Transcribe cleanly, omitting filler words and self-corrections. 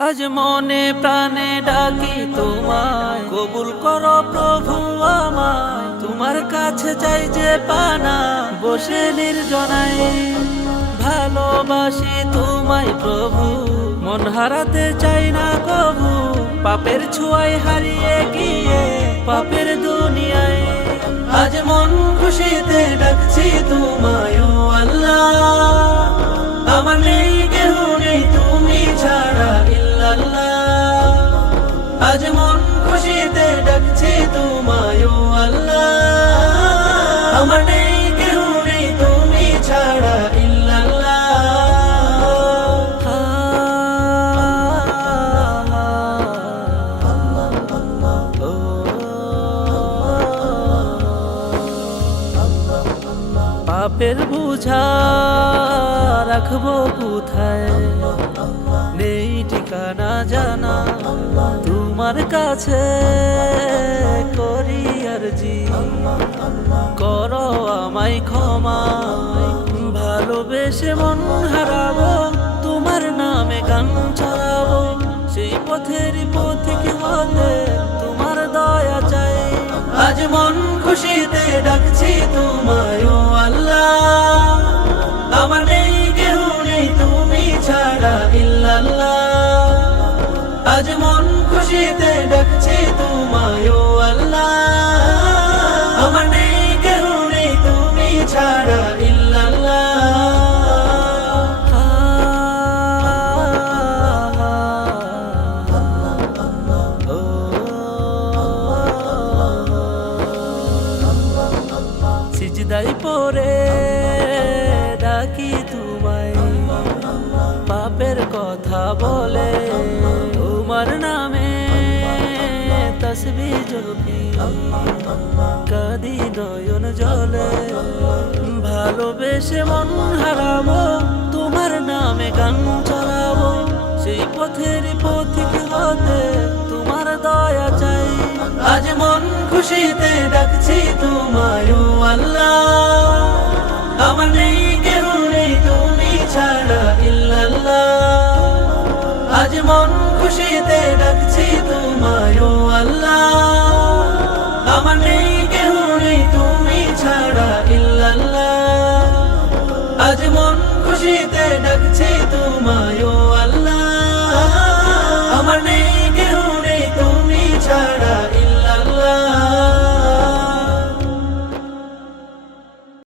আজ মনে প্রাণে ডাকি তোমায়, কবুল করো প্রভু আমায়। তোমার কাছে চাই যে পানা, বসে নির্জনায় ভালোবাসি তোমায় প্রভু। মন হারাতে চাই না কবু, পাপের ছোঁয়ায় হারিয়ে গিয়ে পাপের দুনিয়ায়। আজ মন খুশিতে ডাকছি তোমায় ও আল্লাহ। আমার নেই কেহ নেই তুমি ছাড়া ইল্লাল্লাহ। আজ মন খুশিতে ডাকছি তোমায় ও আল্লাহ। আমার নেই কেহ নেই তুমি ছাড়া ইল্লাল্লাহ। পাপের বুঝা রাখবো কোথায়, নেই ঠিকানা জানা। তোমার কাছে করি আরজি, করো আমায় ক্ষমা। ভালোবেসে মন হারাবো, তোমার নামে গান ছড়াবো। সেই পথের পথিক হতে তোমার দয়া চাই। আজ মন খুশিতে ডাকছি তোমায় ও আল্লাহ। আমার নেই কেহ নেই তুমি ছাড়া ইল্লাল্লাহ। আজ মন খুশিতে ডাকছি তোমায় ও আল্লাহ। আমার নেই কেহ নেই তুমি ছাড়া ইল্লাল্লাহ। সিজদাই পড়ে ডাকি তোমায়, পাপের কথা বলে তোমার নামে তসবিহ জপি। কাঁদি নয়ন জলে, ভালোবেসে মন হারাবো, তোমার নামে গান চড়াবো। সেই পথের পথিক হতে তোমার দয়া চাই। আজ মন খুশিতে ডাকছি তোমায় ও আল্লাহ। আমার নেই কেহ নেই তুমি ছাড়া ইল্লাল্লাহ। আজ মন খুশিতে ডাকছি তোমায় ও আল্লাহ। আমার নেই কেহ নেই তুমি ছাড়া ইল্লাল্লাহ। আজ মন খুশিতে ডাকছি তোমায় ও আল্লাহ। আমার নেই